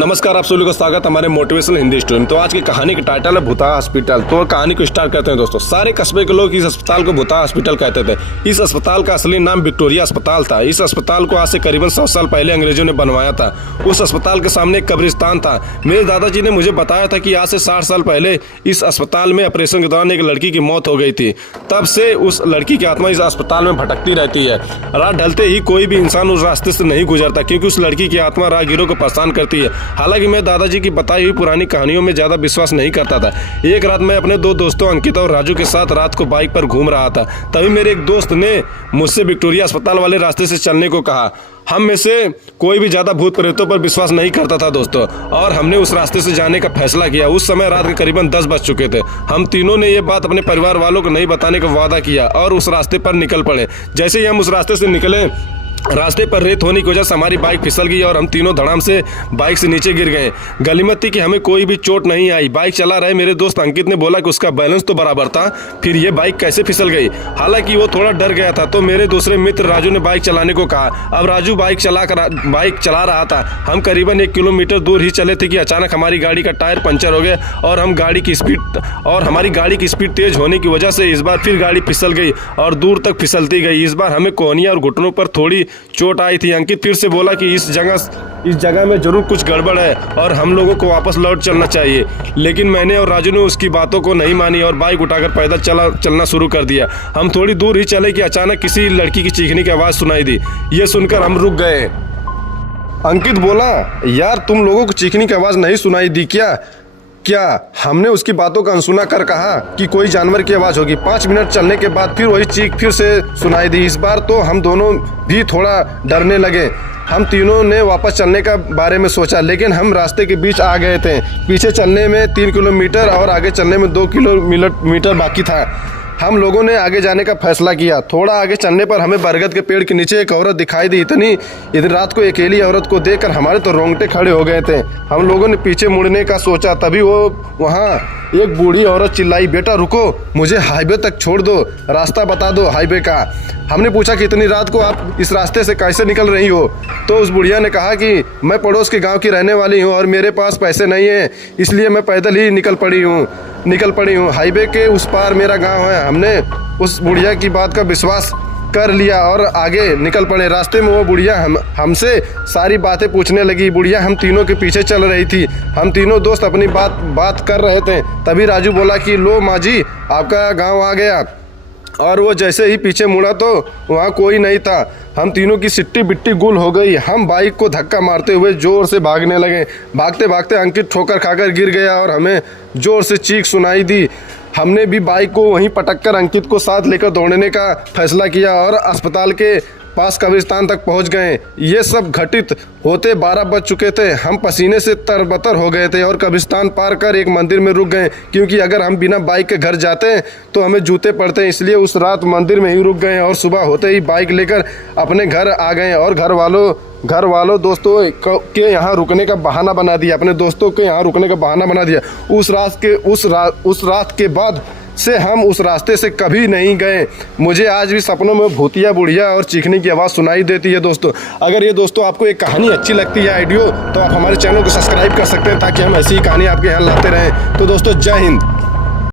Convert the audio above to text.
नमस्कार, आप सभी को स्वागत हमारे मोटिवेशनल हिंदी स्टोरी में। तो आज की कहानी की टाइटल है भूता हॉस्पिटल। तो कहानी को स्टार्ट करते हैं दोस्तों। सारे कस्बे के लोग इस अस्पताल को भूता हॉस्पिटल कहते थे। इस अस्पताल का असली नाम विक्टोरिया अस्पताल था। इस अस्पताल को आज से करीबन 100 साल पहले अंग्रेजों ने बनवाया था। उस अस्पताल के सामने एक कब्रिस्तान था। मेरे दादाजी ने मुझे बताया था कि आज से 60 साल पहले इस अस्पताल में ऑपरेशन के दौरान एक लड़की की मौत हो गई थी। तब से उस लड़की की आत्मा इस अस्पताल में भटकती रहती है। रात ढलते ही कोई भी इंसान उस रास्ते से नहीं गुजरता, क्योंकि उस लड़की की आत्मा राहगीरों को परेशान करती है। हालांकि मैं दादाजी की बताई हुई पुरानी कहानियों में ज्यादा विश्वास नहीं करता था। एक रात मैं अपने दो दोस्तों अंकित और राजू के साथ रात को बाइक पर घूम रहा था। तभी मेरे एक दोस्त ने मुझसे विक्टोरिया अस्पताल वाले रास्ते से चलने को कहा। हम में से कोई भी ज्यादा भूत प्रेतों पर विश्वास नहीं करता था दोस्तों, और हमने उस रास्ते से जाने का फैसला किया। उस समय रात के करीबन 10 बज चुके थे। हम तीनों ने ये बात अपने परिवार वालों को नहीं बताने का वादा किया और उस रास्ते पर निकल पड़े। जैसे ही हम उस रास्ते से निकले, रास्ते पर रेत होने की वजह से हमारी बाइक फिसल गई और हम तीनों धड़ाम से बाइक से नीचे गिर गए। गनीमत थी कि हमें कोई भी चोट नहीं आई। बाइक चला रहे मेरे दोस्त अंकित ने बोला कि उसका बैलेंस तो बराबर था, फिर ये बाइक कैसे फिसल गई। हालांकि वो थोड़ा डर गया था। तो मेरे दूसरे मित्र राजू ने बाइक चलाने को कहा। अब राजू बाइक चला रहा था। हम करीबन 1 किलोमीटर दूर ही चले थे कि अचानक हमारी गाड़ी का टायर पंचर हो गया और हमारी गाड़ी की स्पीड तेज होने की वजह से इस बार फिर गाड़ी फिसल गई और दूर तक फिसलती गई। इस बार हमें कोहनिया और घुटनों पर थोड़ी चोट आई थी। अंकित फिर से बोला कि इस जगह में जरूर कुछ गड़बड़ है और हम लोगों को वापस लौट चलना चाहिए। लेकिन मैंने और राजू ने उसकी बातों को नहीं मानी और बाइक उठाकर पैदल चलना शुरू कर दिया। हम थोड़ी दूर ही चले कि अचानक किसी लड़की की चीखने की आवाज़ सुनाई दी। ये सुनकर हम रुक गए। अंकित बोला, यार तुम लोगों को चीखने की आवाज़ नहीं सुनाई दी क्या? हमने उसकी बातों का अनसुना कर कहा कि कोई जानवर की आवाज़ होगी। 5 मिनट चलने के बाद फिर वही चीख फिर से सुनाई दी। इस बार तो हम दोनों भी थोड़ा डरने लगे। हम तीनों ने वापस चलने का बारे में सोचा, लेकिन हम रास्ते के बीच आ गए थे। पीछे चलने में 3 किलोमीटर और आगे चलने में 2 किलोमीटर बाकी था। हम लोगों ने आगे जाने का फैसला किया। थोड़ा आगे चलने पर हमें बरगद के पेड़ के नीचे एक औरत दिखाई दी। इतनी रात को अकेली औरत को देखकर हमारे तो रोंगटे खड़े हो गए थे। हम लोगों ने पीछे मुड़ने का सोचा, तभी वहाँ एक बूढ़ी औरत चिल्लाई, बेटा रुको, मुझे हाईवे तक छोड़ दो, रास्ता बता दो हाईवे का। हमने पूछा कि इतनी रात को आप इस रास्ते से कैसे निकल रही हो? तो उस बुढ़िया ने कहा कि मैं पड़ोस के गांव की रहने वाली हूं और मेरे पास पैसे नहीं हैं, इसलिए मैं पैदल ही निकल पड़ी हूं। हाईवे के उस पार मेरा गांव है। हमने उस बुढ़िया की बात का विश्वास कर लिया और आगे निकल पड़े। रास्ते में वो बुढ़िया हमसे सारी बातें पूछने लगी। बुढ़िया हम तीनों के पीछे चल रही थी। हम तीनों दोस्त अपनी बात कर रहे थे। तभी राजू बोला कि लो माँ जी, आपका गाँव आ गया। और वो जैसे ही पीछे मुड़ा तो वहाँ कोई नहीं था। हम तीनों की सिट्टी बिट्टी गुल हो गई। हम बाइक को धक्का मारते हुए जोर से भागने लगे। भागते भागते अंकित ठोकर खाकर गिर गया और हमें जोर से चीख सुनाई दी। हमने भी बाइक को वहीं पटककर अंकित को साथ लेकर दौड़ने का फैसला किया और अस्पताल के पास कब्रिस्तान तक पहुंच गए। ये सब घटित होते 12 बज चुके थे। हम पसीने से तरबतर हो गए थे और कब्रिस्तान पार कर एक मंदिर में रुक गए, क्योंकि अगर हम बिना बाइक के घर जाते तो हमें जूते पड़ते। इसलिए उस रात मंदिर में ही रुक गए और सुबह होते ही बाइक लेकर अपने घर आ गए और घर वालों दोस्तों के यहाँ रुकने का बहाना बना दिया। अपने दोस्तों के यहाँ रुकने का बहाना बना दिया। उस रात के बाद से हम उस रास्ते से कभी नहीं गए। मुझे आज भी सपनों में भूतिया बुढ़िया और चीखने की आवाज़ सुनाई देती है दोस्तों। अगर ये दोस्तों आपको एक कहानी अच्छी लगती है ऑडियो, तो आप हमारे चैनल को सब्सक्राइब कर सकते हैं, ताकि हम ऐसी ही कहानी आपके यहाँ लाते रहें। तो दोस्तों, जय हिंद।